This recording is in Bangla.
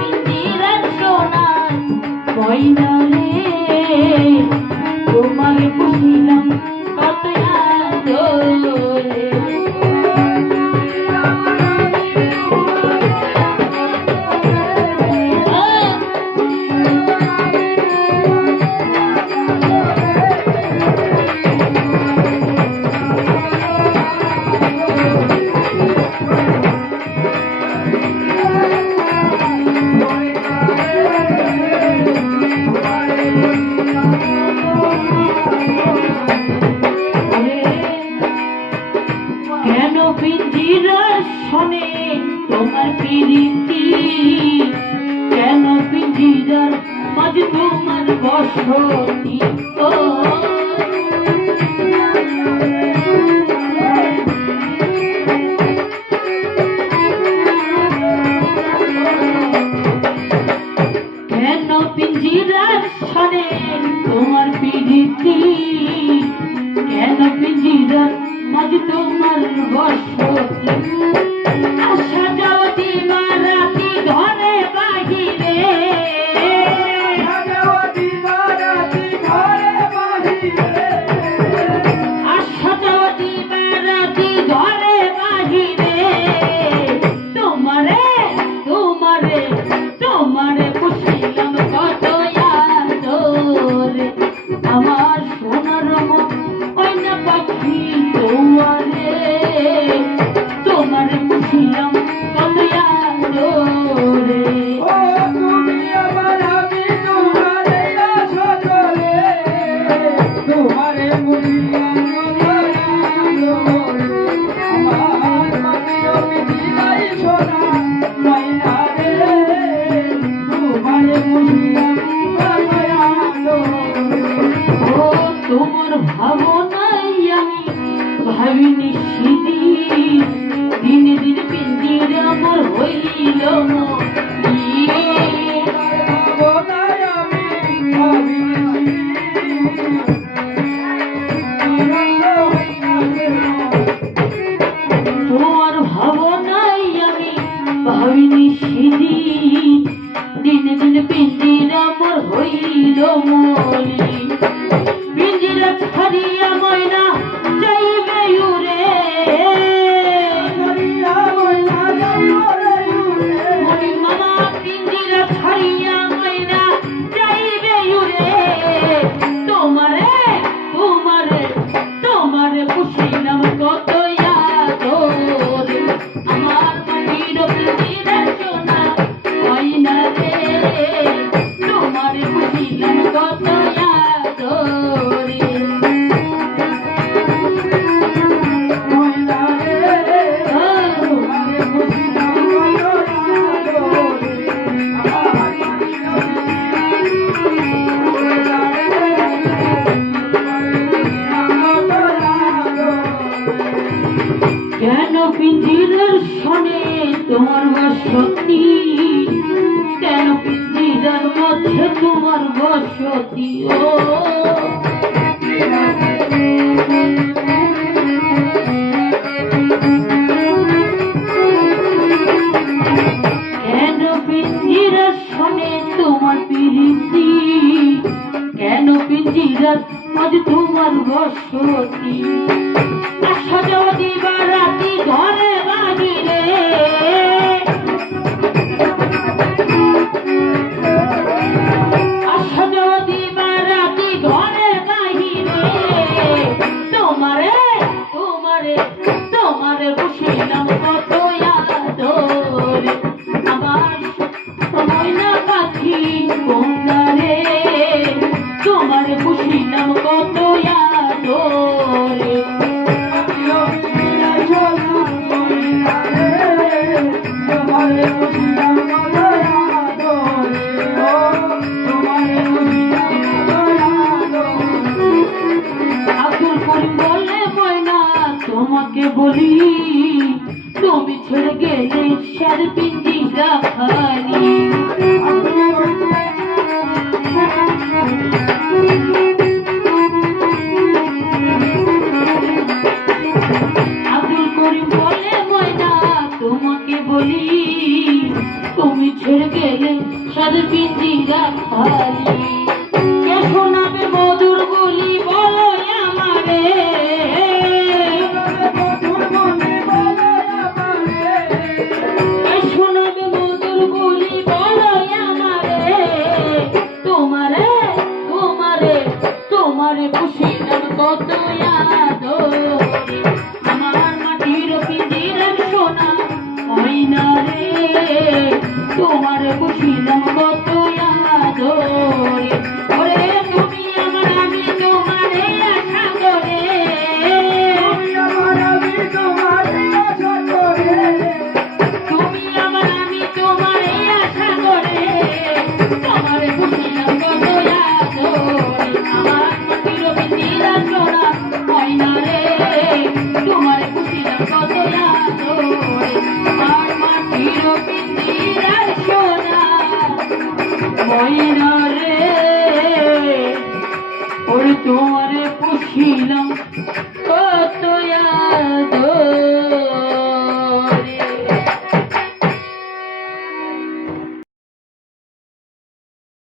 পিঞ্জিরার সোনা ময়না রে, তোমারে পুষিলাম কত আদরে। কেন পিঞ্জিরার শোনে তোমার প্রীতি, কেন পিঞ্জিরার মাঝে তোমার বসতি। ও কেন পিঞ্জিরার শোনে তোমার প্রীতি, কেন পিঞ্জিরার মাঝে তোমার বসতি। আসা যাও দিবা রাতি ঘরে বাহিরে, আসা যাও দিবা রাতি ঘরে বাহিরে। তোমারে তোমারে তোমারে পুষিলাম কত আদরে, আমার সোনার ময়না পাখি তোমারে, তোমারে পুষিলাম কত আদরে। তুমি আমার আমি তোমারে সজলে, তোমারে পুষিলাম কত আদরে। আমার পাখিও পিঞ্জিরায় সোনা ময়না রে, তোমারে পুষিলাম কত আদরে। ও তোমার ভাবনাই আমি ভাবিনি সেদিন, দিনে দিনে পিঞ্জিরে আমার হইল তোমার ভাবনাই আমি ভাবিনি সেদিন, দিনে দিনে পিঞ্জিরে আমার হইল মলি। পিঞ্জিরা ছাড়িয়া ময়না যাইবে উড়ে, মনি মামা পিঞ্জিরা ছাড়িয়া ময়না যাইবে উড়ে। তোমারে তোমারে তোমারে পুষিলাম কত আদরে, আমার মাটির পিঞ্জিরার সোনা ময়না রে, তোমারে পুষিলাম কত আদরে। কেন পিঞ্জিরার শোনে তোমার বসতি, কেন পিঞ্জিরার মধ্যে তোমার বসতি। ও কেন পিঞ্জিরার শোনে তোমার প্রীতি, কেন পিঞ্জিরার মাঝে তোমার বসতি। আসা যাওয়া দিবা রাতি ঘরে বাহিরে, আসা যাওয়া দিবা রাতি ঘরে বাহিরে। তোমারে তোমারে তোমারে পুষিলাম কত আদরে, আমার ময়না পাখি কোনরে, তোমারে পুষিলাম কত আদরে। আব্দুল করিম বলে ময়না তোমাকে বলি, তুমি ছেড়ে গেলে সার পিঞ্জিরা খালি। আব্দুল করিম বলে ময়না তোমাকে বলি, তুমি ছেড়ে গেলে সাদ পিঞ্জিরা খালি কে শোনাবে মধুর গুলি বলো আমারে কে শোনাবে মধুর গুলি বলো আমারে তোমারে তোমারে তোমারে পুষিলাম কত আদরে আমার মাটির পিঞ্জিরার সোনা ময়না রে তোমারে পুষিলাম কত আদরে ওরে তুমি আমার আমি তোমারে আশা করে তুমি আমার আমি তোমারে আশা করে তোমারে পুষিলাম কত আদরে আমার মাটির পিঞ্জিরার সোনা ময়না রে তোমারে পুষিলাম কত আদরে আমার মাটির পিঞ্জিরার সোনা ময়না রে ওরে তোমারে পুষিলাম